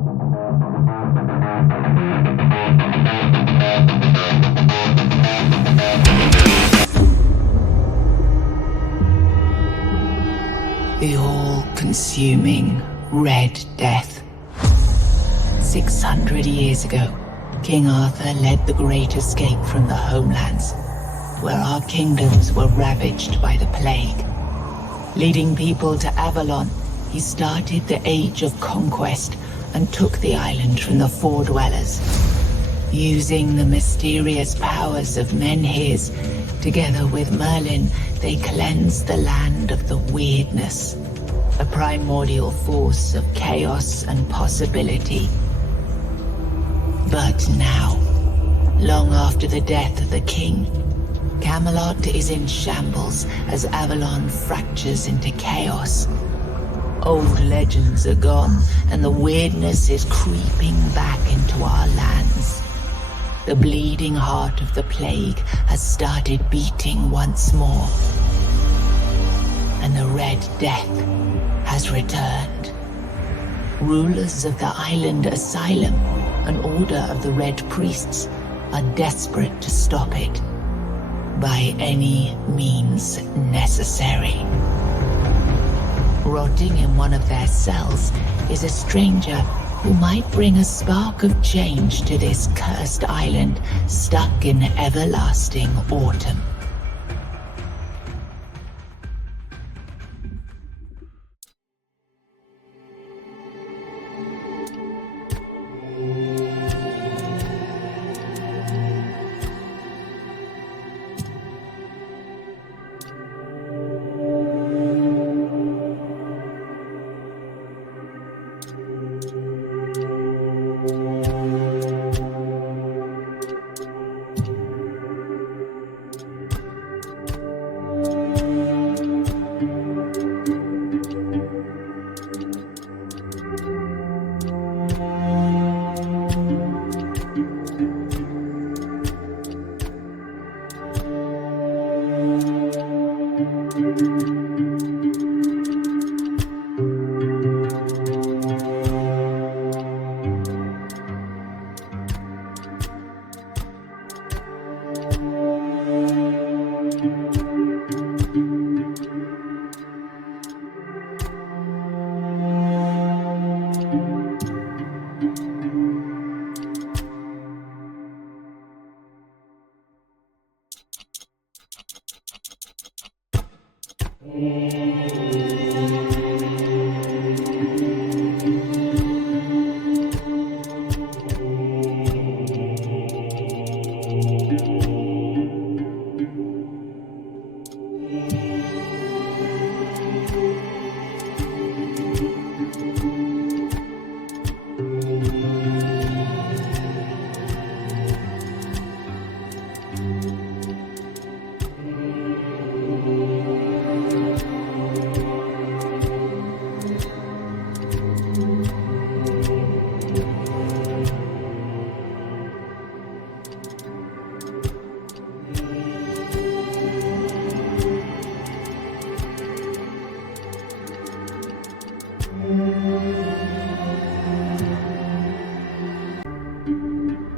The all-consuming Red Death. 600 years ago, King Arthur led the Great Escape from the homelands, where our kingdoms were ravaged by the plague. Leading people to Avalon, he started the Age of Conquest and took the island from the Four-Dwellers. Using the mysterious powers of Menhirs, together with Merlin, they cleansed the land of the weirdness, a primordial force of chaos and possibility. But now, long after the death of the king, Camelot is in shambles as Avalon fractures into chaos. Old legends are gone, and the weirdness is creeping back into our lands. The bleeding heart of the plague has started beating once more. And the Red Death has returned. Rulers of the island asylum, an order of the Red Priests, are desperate to stop it. By any means necessary. Rotting in one of their cells is a stranger who might bring a spark of change to this cursed island stuck in everlasting autumn.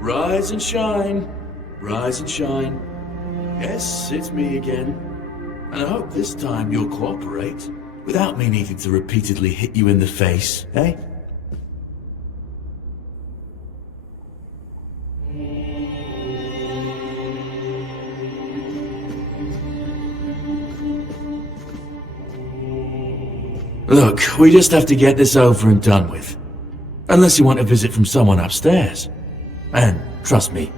Rise and shine, rise and shine. Yes, it's me again. And I hope this time you'll cooperate, without me needing to repeatedly hit you in the face, eh? Look, we just have to get this over and done with. Unless you want a visit from someone upstairs. And trust me,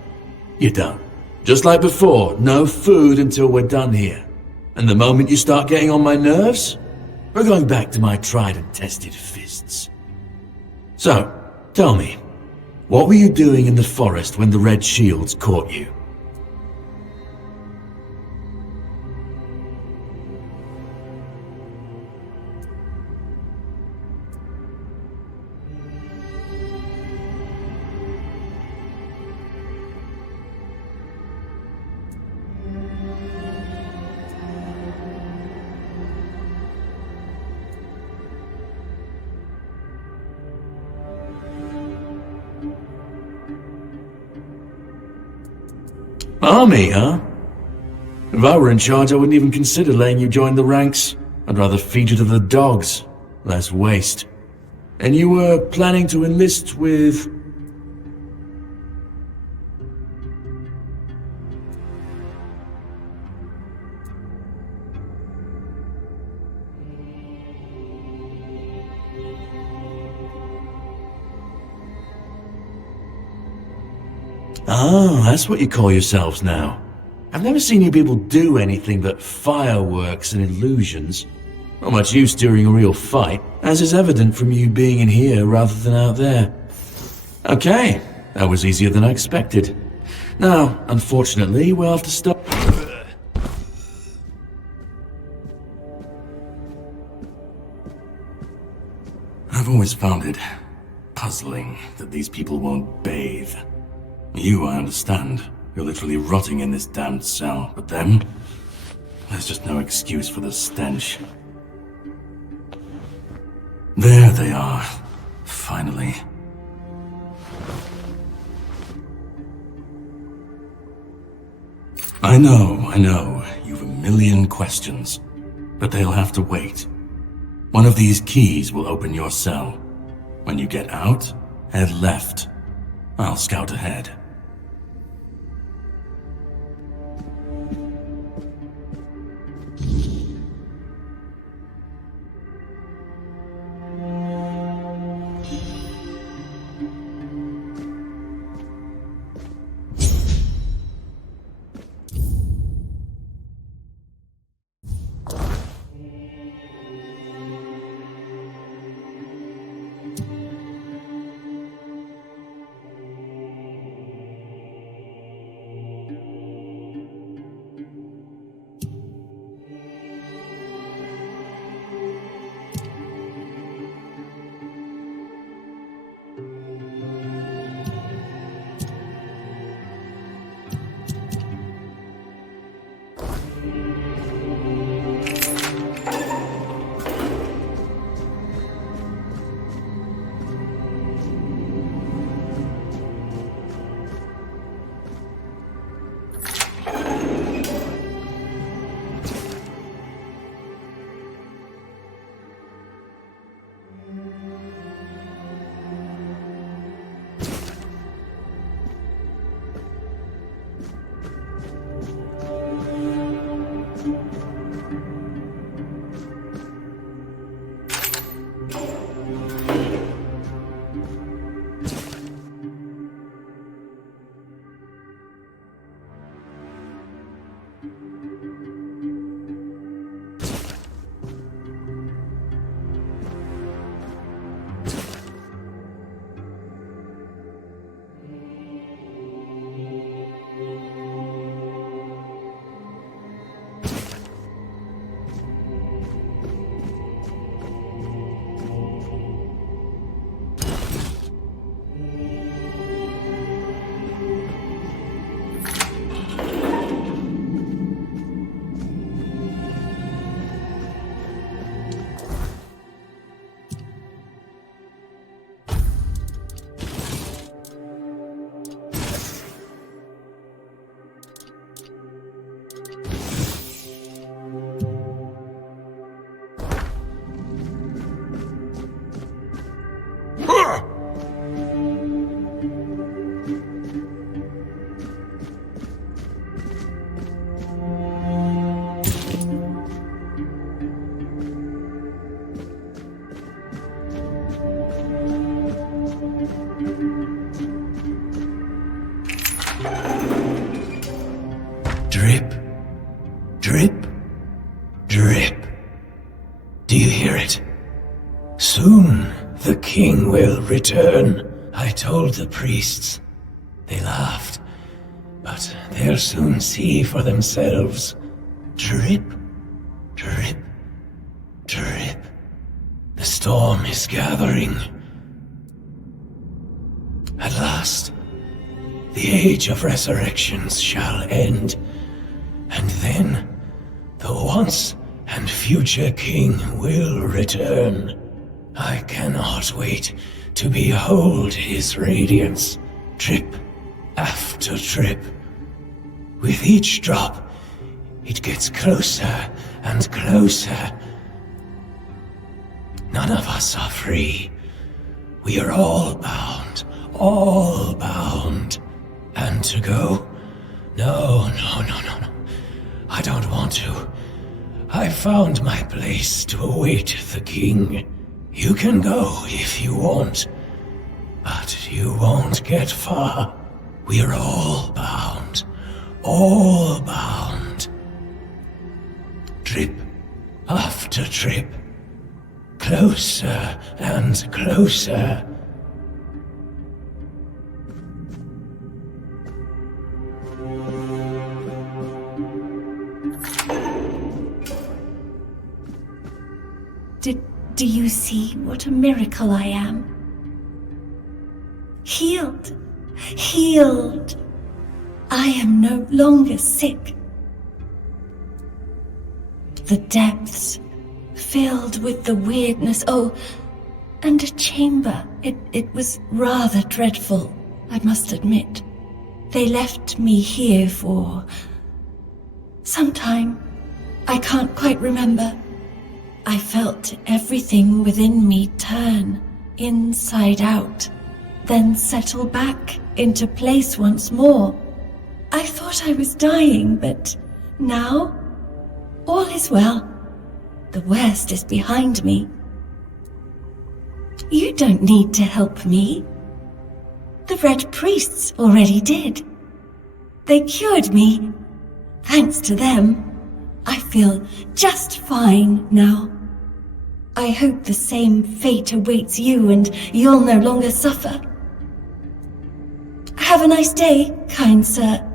you don't. Just like before, no food until we're done here. And the moment you start getting on my nerves, we're going back to my tried and tested fists. So, tell me, what were you doing in the forest when the Red Shields caught you? Army, huh? If I were in charge, I wouldn't even consider letting you join the ranks. I'd rather feed you to the dogs. Less waste. And you were planning to enlist with... Oh, that's what you call yourselves now. I've never seen you people do anything but fireworks and illusions. Not much use during a real fight, as is evident from you being in here rather than out there. Okay, that was easier than I expected. Now, unfortunately, we'll have to stop. I've always found it puzzling that these people won't bathe. You, I understand. You're literally rotting in this damned cell, but them? There's just no excuse for the stench. There they are, finally. I know, you've a million questions, but they'll have to wait. One of these keys will open your cell. When you get out, head left. I'll scout ahead. Drip, drip, drip. Do you hear it? Soon the king will return. I told the priests. They laughed. But they'll soon see for themselves. Drip, drip, drip. The storm is gathering. At last, the age of resurrections shall end, and then the once and future king will return. I cannot wait to behold his radiance, trip after trip. With each drop, it gets closer and closer. None of us are free. We are all bound. All bound. And to go? No. I don't want to. I found my place to await the king. You can go if you want, but you won't get far. We're all bound. All bound. Trip after trip. Closer and closer. Do you see what a miracle I am? Healed. Healed. I am no longer sick. The depths, filled with the weirdness. Oh, and a chamber. It was rather dreadful, I must admit. They left me here for some time. I can't quite remember. I felt everything within me turn inside out, then settle back into place once more. I thought I was dying, but now all is well. The worst is behind me. You don't need to help me. The Red Priests already did. They cured me. Thanks to them, I feel just fine now. I hope the same fate awaits you and you'll no longer suffer. Have a nice day, kind sir.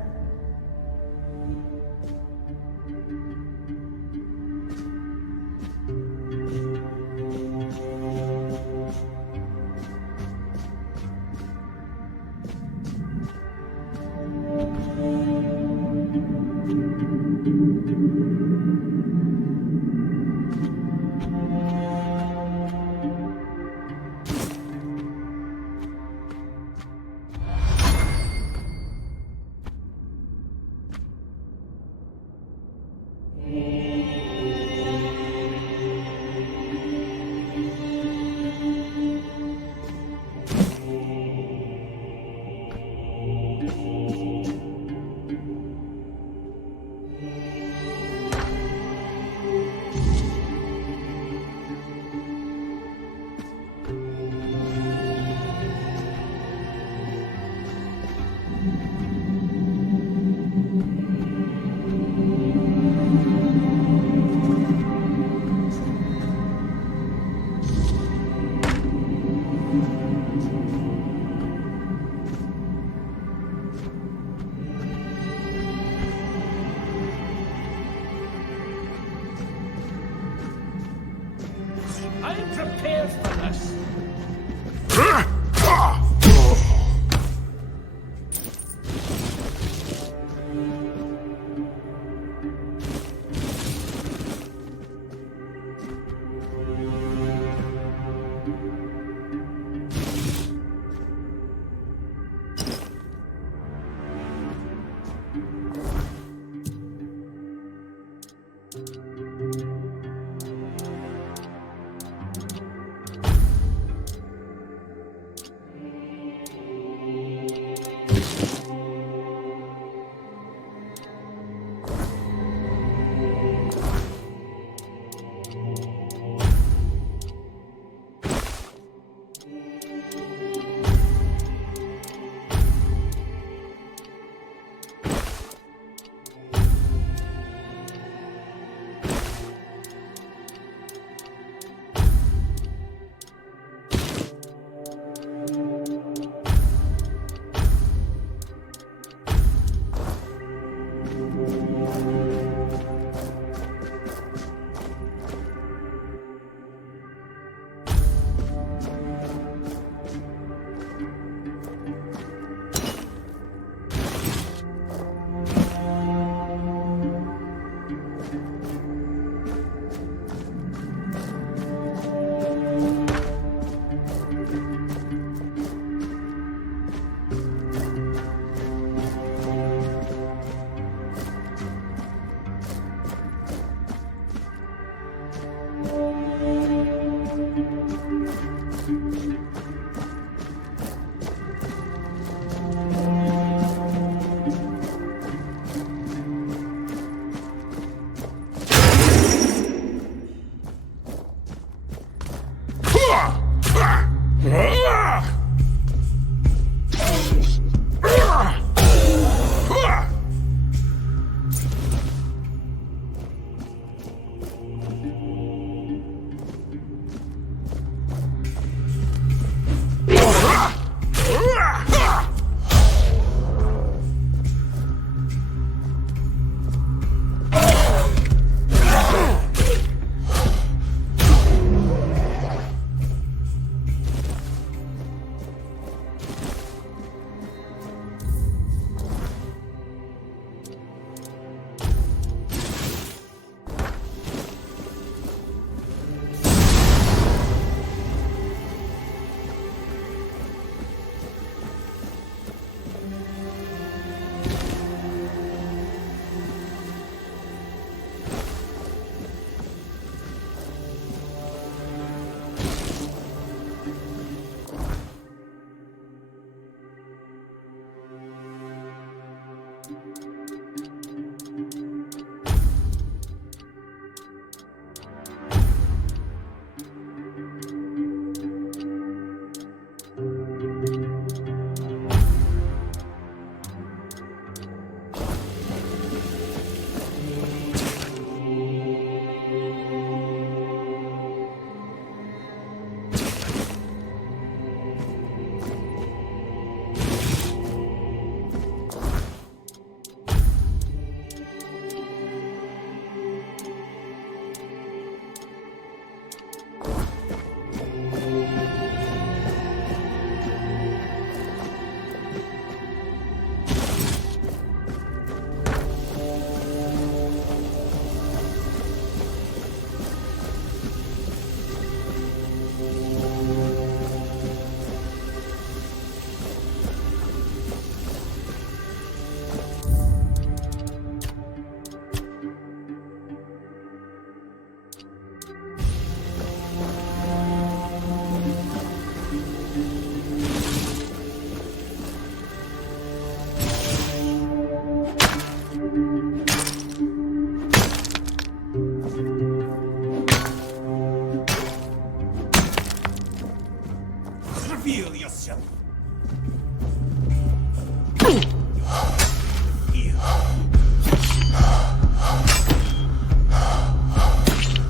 I'm prepared for this. Reveal yourself.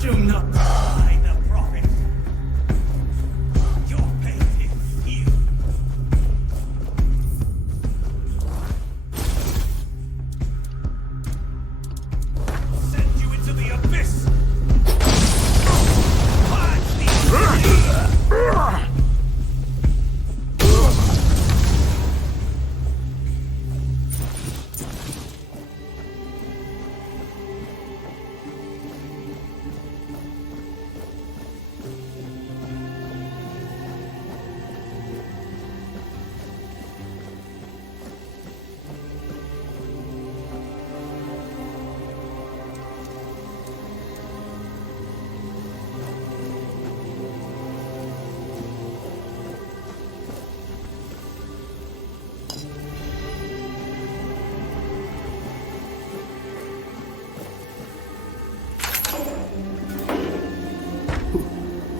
Do not deny the prophet. Your fate is here. Send you into the abyss.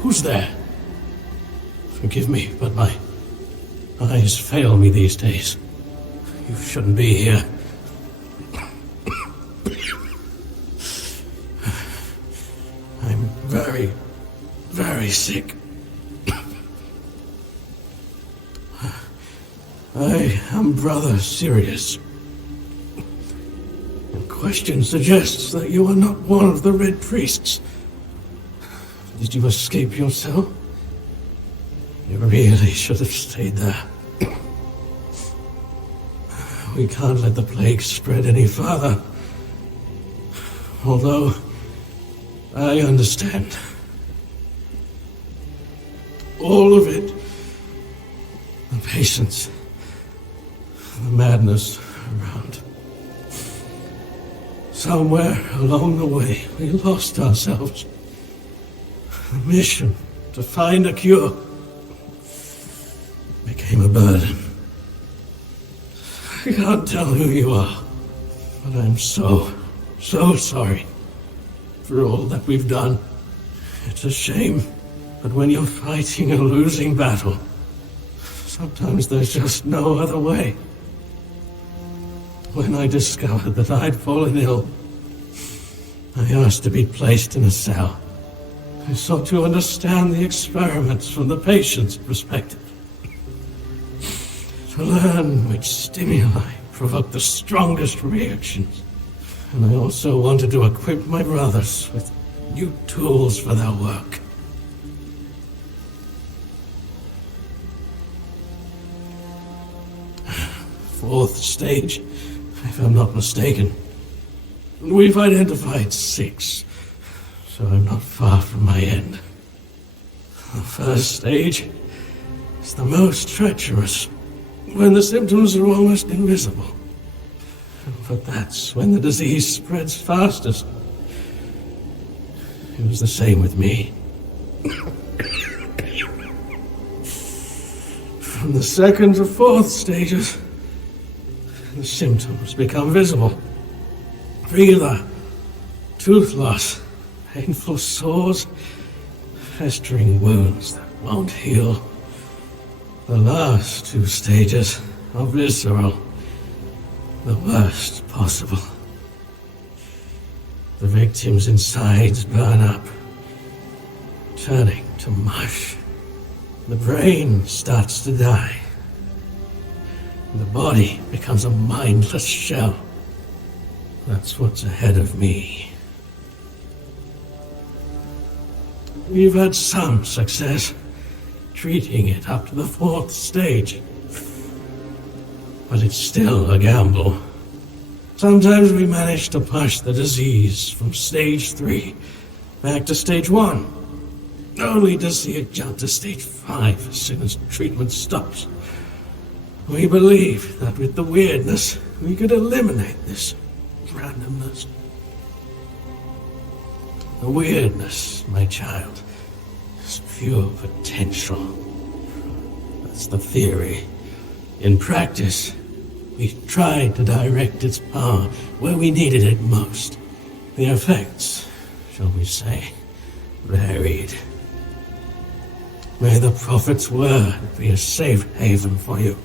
Who's there? Forgive me, but my eyes fail me these days. You shouldn't be here. I'm very, very sick. I am rather serious. Your question suggests that you are not one of the Red Priests. Did you escape yourself? You really should have stayed there. We can't let the plague spread any farther. Although, I understand. All of it. The patience. The madness around. Somewhere along the way, we lost ourselves. The mission to find a cure. became a burden. I can't tell who you are, but I'm so sorry for all that we've done. It's a shame, but when you're fighting a losing battle, sometimes there's just no other way. When I discovered that I'd fallen ill, I asked to be placed in a cell. I sought to understand the experiments from the patient's perspective. To learn which stimuli provoke the strongest reactions. And I also wanted to equip my brothers with new tools for their work. Fourth stage, if I'm not mistaken. We've identified 6, so I'm not far from my end. The first stage is the most treacherous, when the symptoms are almost invisible. But that's when the disease spreads fastest. It was the same with me. From the second to fourth stages, the symptoms become visible. Fever, tooth loss, painful sores, festering wounds that won't heal. The last 2 stages are visceral, the worst possible. The victim's insides burn up, turning to mush. The brain starts to die. The body becomes a mindless shell. That's what's ahead of me. We've had some success treating it up to the 4th stage. But it's still a gamble. Sometimes we manage to push the disease from stage 3 back to stage 1, only to see it jump to stage 5 as soon as treatment stops. We believe that with the weirdness, we could eliminate this randomness. The weirdness, my child, is pure potential. That's the theory. In practice, we tried to direct its power where we needed it most. The effects, shall we say, varied. May the Prophet's word be a safe haven for you.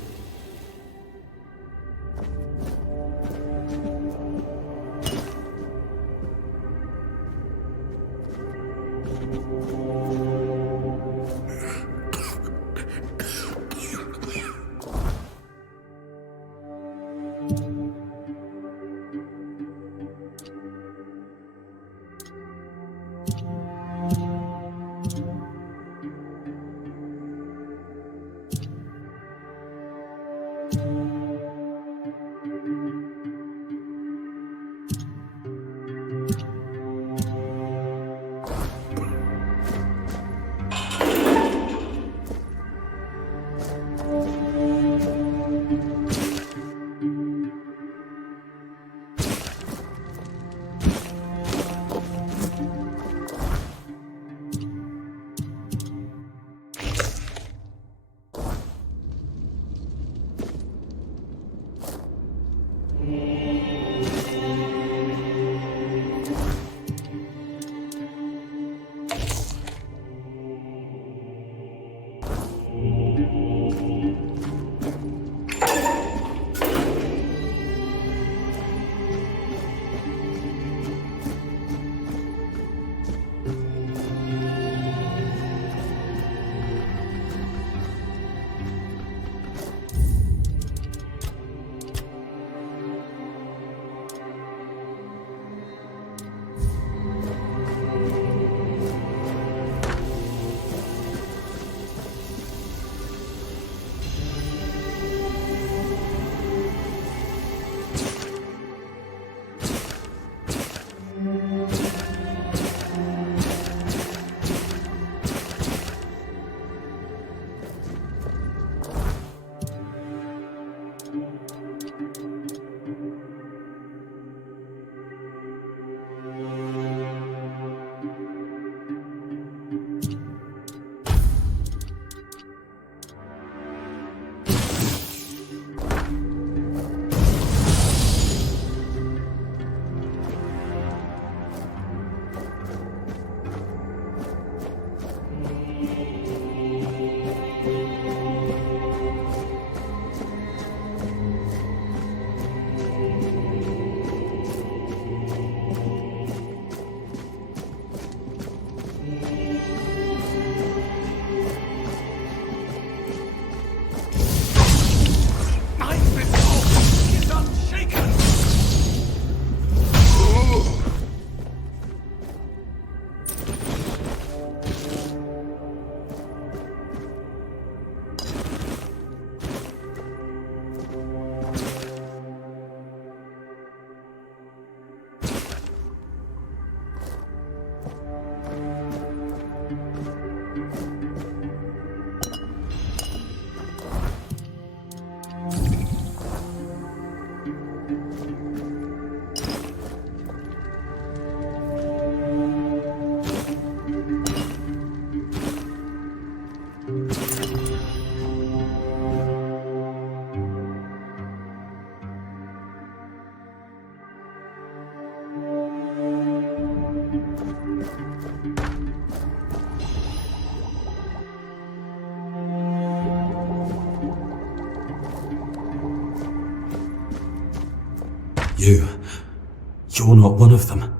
You're not one of them.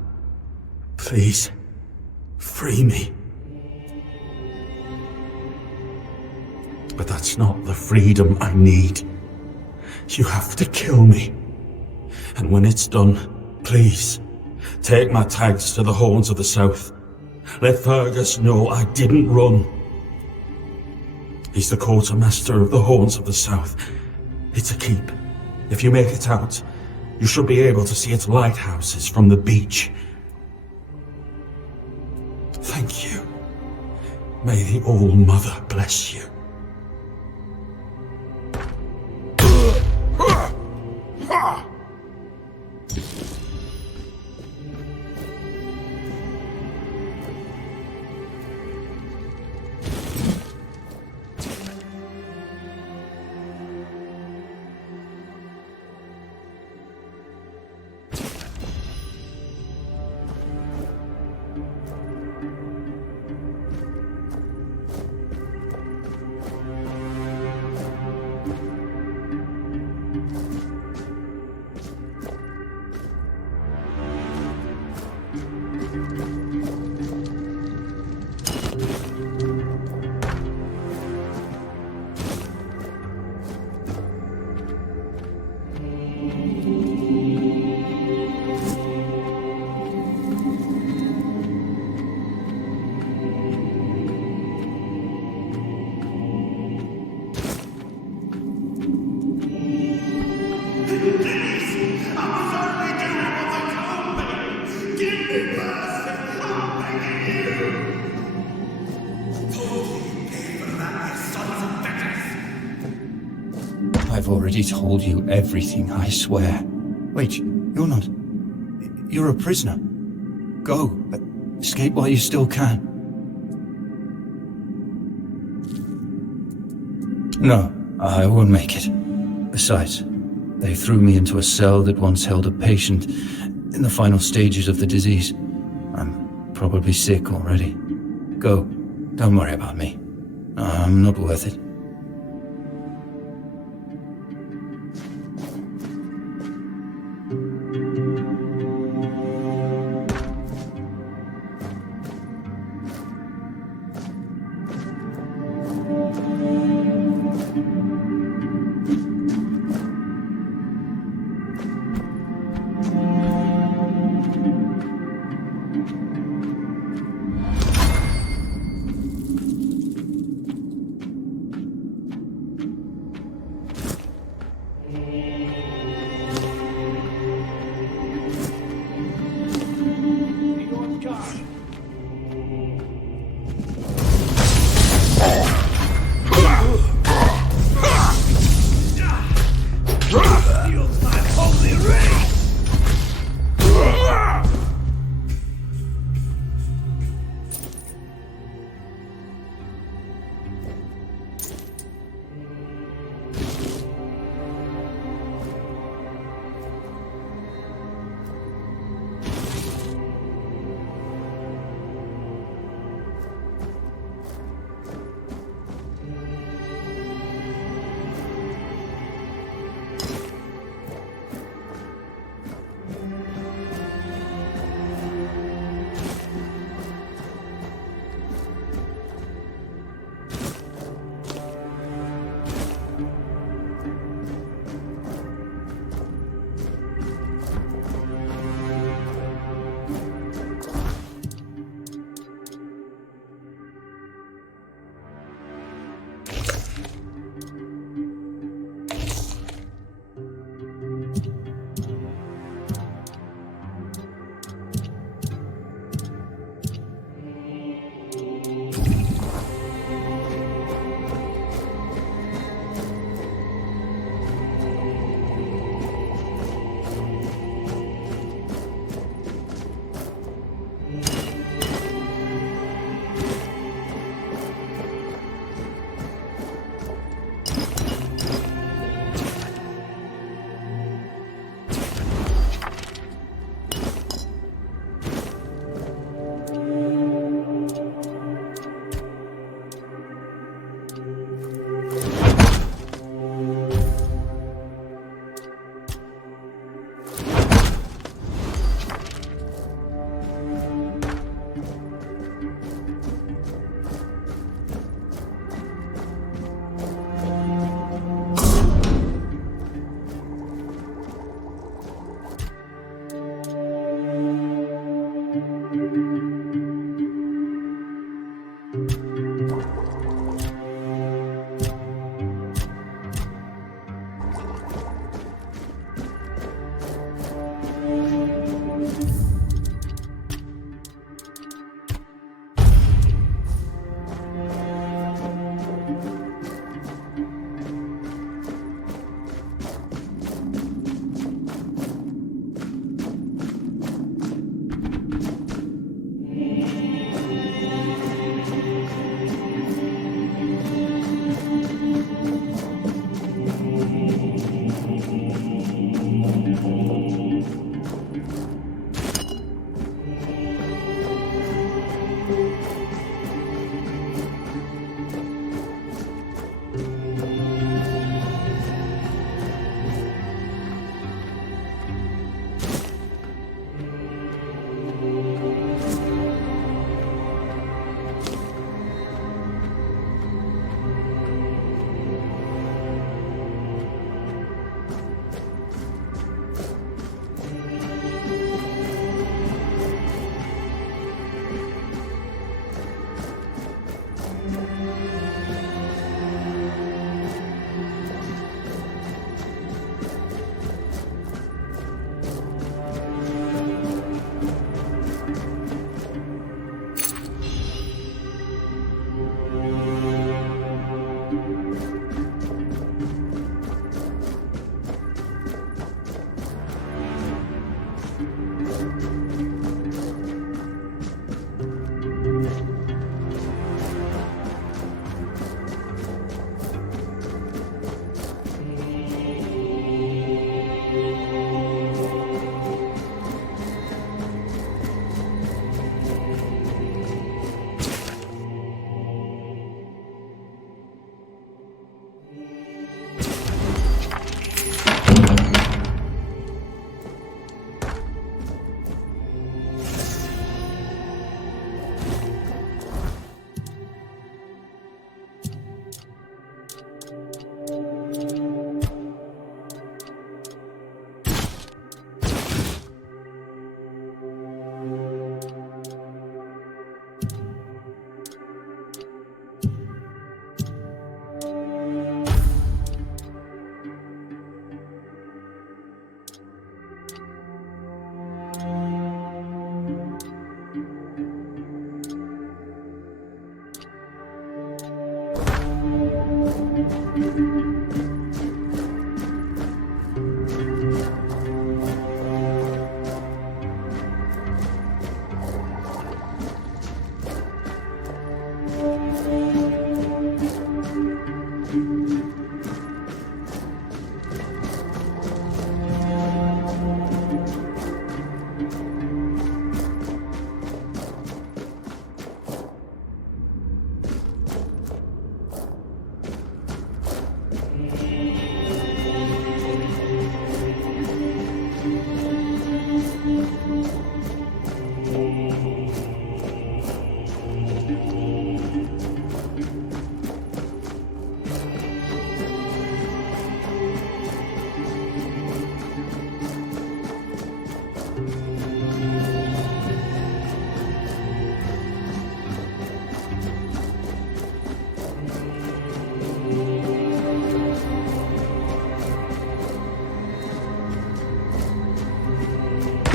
Please, free me. But that's not the freedom I need. You have to kill me. And when it's done, please, take my tags to the Horns of the South. Let Fergus know I didn't run. He's the quartermaster of the Horns of the South. It's a keep. If you make it out, you should be able to see its lighthouses from the beach. Thank you. May the All-Mother bless you. I've already told you everything, I swear. Wait, you're not... You're a prisoner. Go. Escape while you still can. No, I won't make it. Besides, they threw me into a cell that once held a patient in the final stages of the disease. I'm probably sick already. Go. Don't worry about me. I'm not worth it.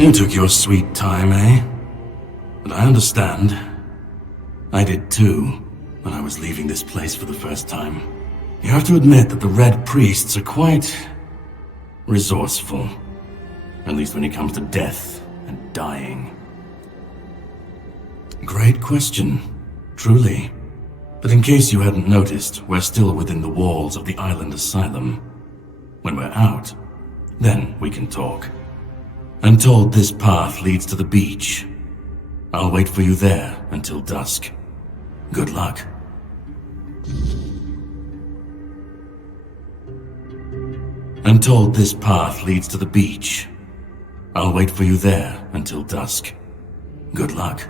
You took your sweet time, eh? But I understand. I did too, when I was leaving this place for the first time. You have to admit that the Red Priests are quite resourceful. At least when it comes to death and dying. Great question, truly. But in case you hadn't noticed, we're still within the walls of the island asylum. When we're out, then we can talk. I'm told this path leads to the beach. I'll wait for you there until dusk. Good luck. I'm told this path leads to the beach. I'll wait for you there until dusk. Good luck.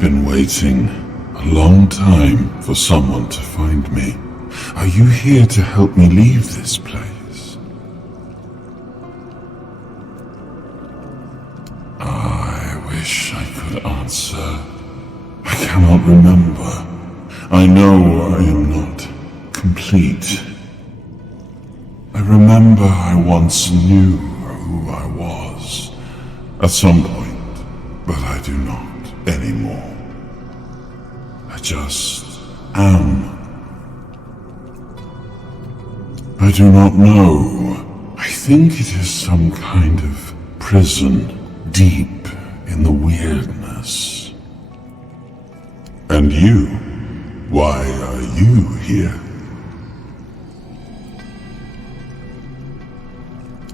Been waiting a long time for someone to find me. Are you here to help me leave this place? I wish I could answer. I cannot remember. I know I am not complete. I remember I once knew who I was at some point, but I do not anymore. I just am. I do not know. I think it is some kind of prison deep in the weirdness. And you? Why are you here?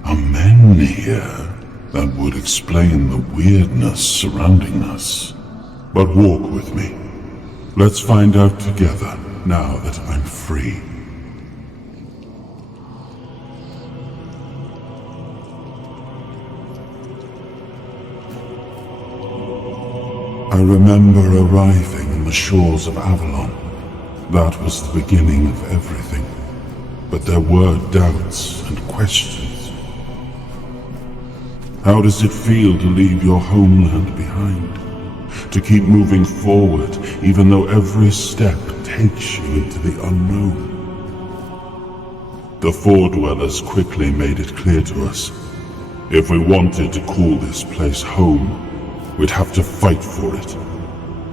Are men here? That would explain the weirdness surrounding us. But walk with me. Let's find out together, now that I'm free. I remember arriving on the shores of Avalon. That was the beginning of everything. But there were doubts and questions. How does it feel to leave your homeland behind? To keep moving forward, even though every step takes you into the unknown? The Four Dwellers quickly made it clear to us. If we wanted to call this place home, we'd have to fight for it,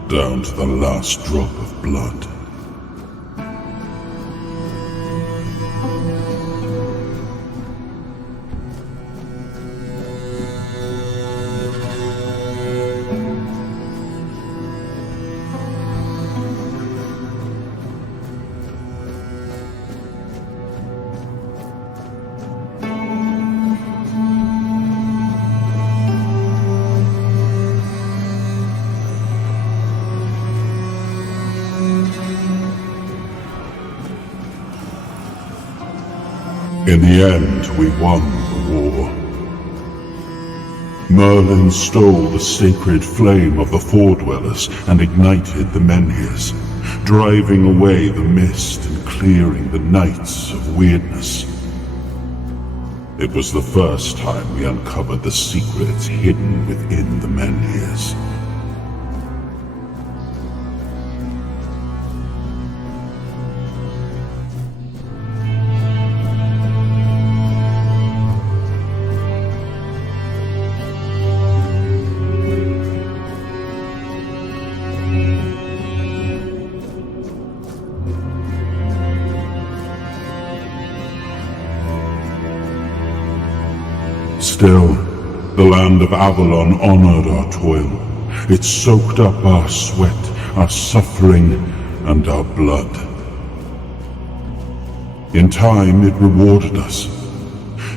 down to the last drop of blood. In the end, we won the war. Merlin stole the sacred flame of the Four Dwellers and ignited the Menhirs, driving away the mist and clearing the nights of weirdness. It was the first time we uncovered the secrets hidden within the Menhirs. Still, the land of Avalon honored our toil. It soaked up our sweat, our suffering, and our blood. In time, it rewarded us.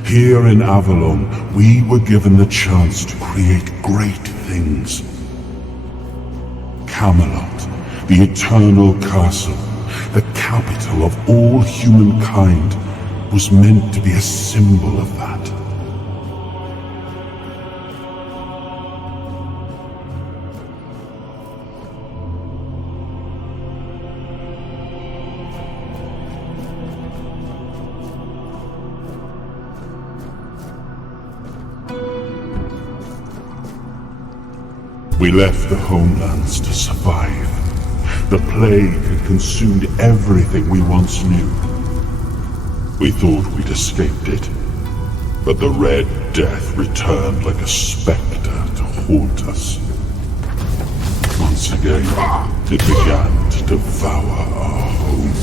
Here in Avalon, we were given the chance to create great things. Camelot, the eternal castle, the capital of all humankind, was meant to be a symbol of that. We left the homelands to survive. The plague had consumed everything we once knew. We thought we'd escaped it, but the Red Death returned like a spectre to haunt us. Once again, it began to devour our home.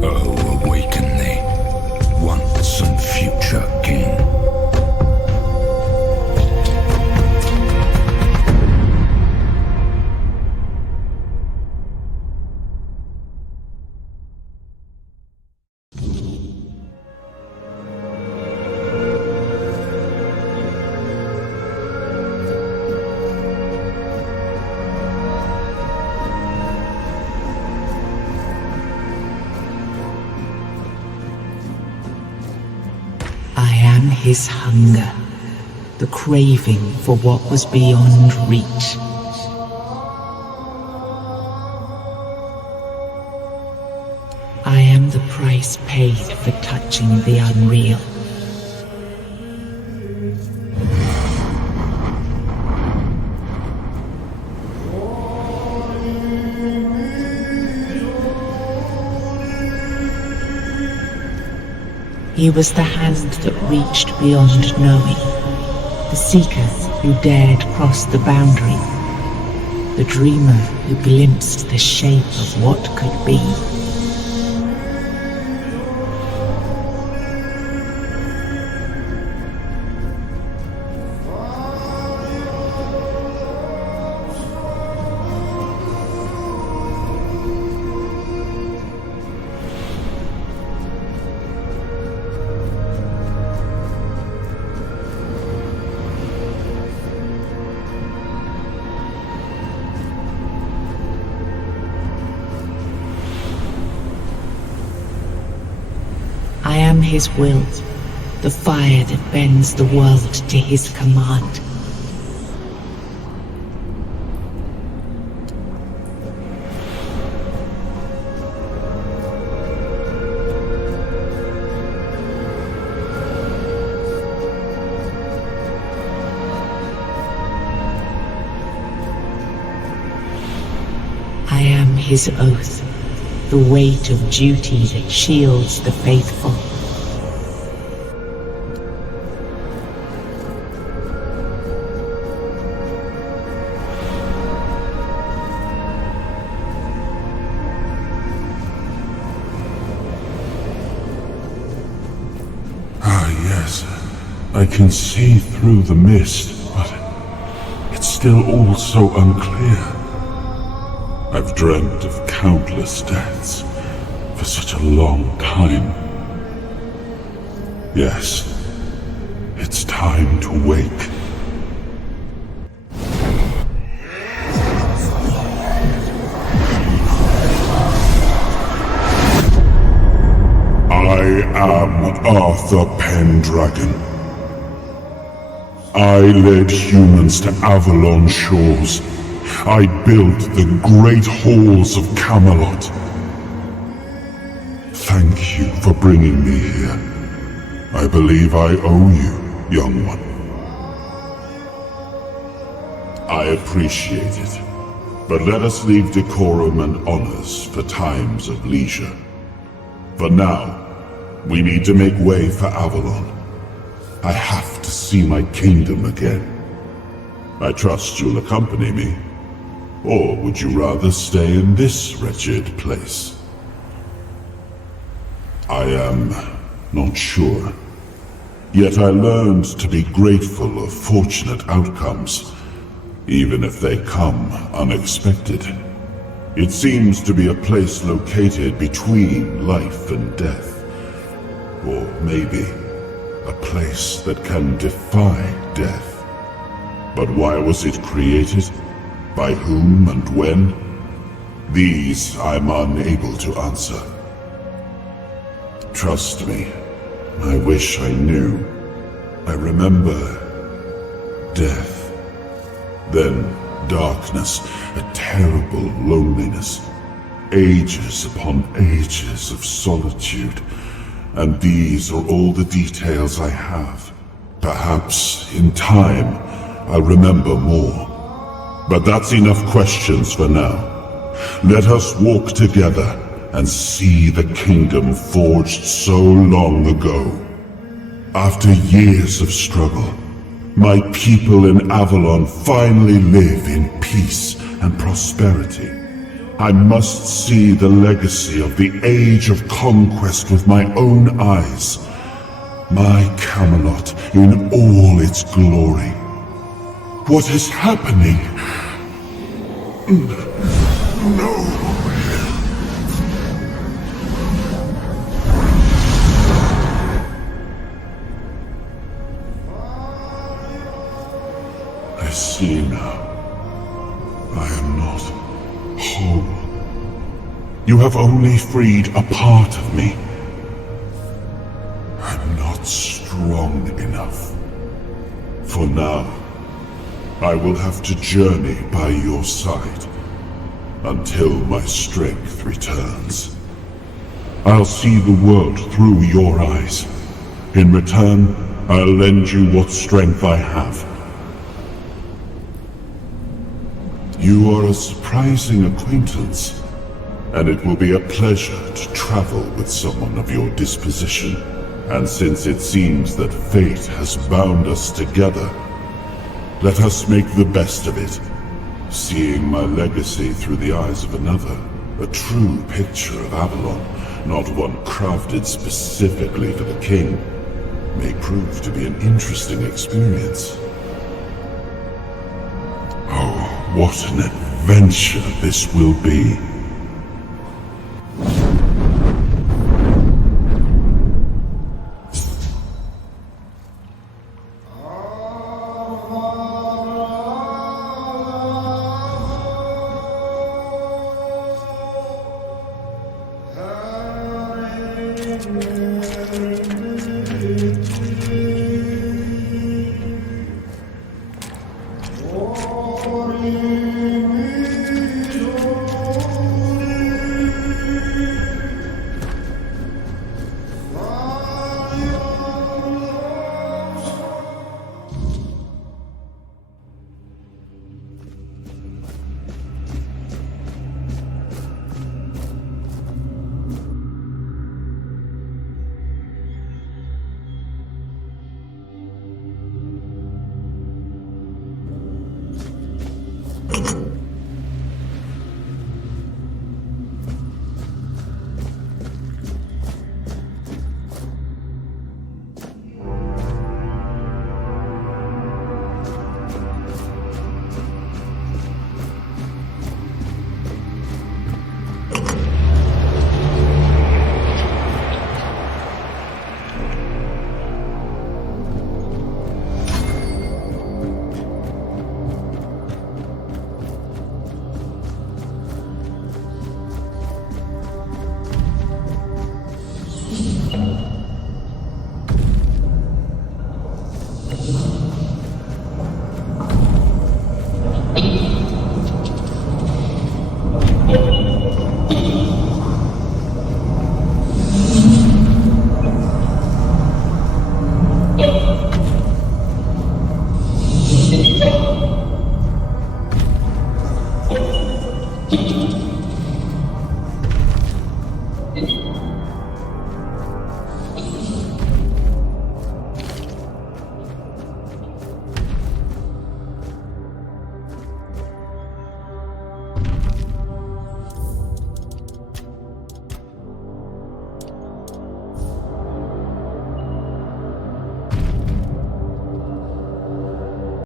Oh, awaken thee, once and future king. his hunger, the craving for what was beyond reach. I am the price paid for touching the unreal. He was the hand that reached beyond knowing, the seekers who dared cross the boundary, the dreamer who glimpsed the shape of what could be. I am his will, the fire that bends the world to his command. I am his oath, the weight of duty that shields the faithful. Ah, yes. I can see through the mist, but it's still all so unclear. I've dreamt of countless deaths for such a long time. Yes, it's time to wake. I am Arthur Pendragon. I led humans to Avalon shores. I built the great halls of Camelot. Thank you for bringing me here. I believe I owe you, young one. I appreciate it, but let us leave decorum and honors for times of leisure. For now, we need to make way for Avalon. I have to see my kingdom again. I trust you'll accompany me. Or would you rather stay in this wretched place? I am not sure. Yet I learned to be grateful of fortunate outcomes, even if they come unexpected. It seems to be a place located between life and death. Or maybe a place that can defy death. But why was it created? By whom and when? These I'm unable to answer. Trust me, I wish I knew. I remember death, then darkness, a terrible loneliness, ages upon ages of solitude, and these are all the details I have. Perhaps in time I'll remember more. But that's enough questions for now. Let us walk together and see the kingdom forged so long ago. After years of struggle, my people in Avalon finally live in peace and prosperity. I must see the legacy of the age of conquest with my own eyes. My Camelot in all its glory. What is happening? No. I see now. I am not whole. You have only freed a part of me. I'm not strong. strong enough. For now, I will have to journey by your side until my strength returns. I'll see the world through your eyes. In return, I'll lend you what strength I have. You are a surprising acquaintance, and it will be a pleasure to travel with someone of your disposition. And since it seems that fate has bound us together, let us make the best of it. Seeing my legacy through the eyes of another, a true picture of Avalon, not one crafted specifically for the king, may prove to be an interesting experience. Oh, what an adventure this will be.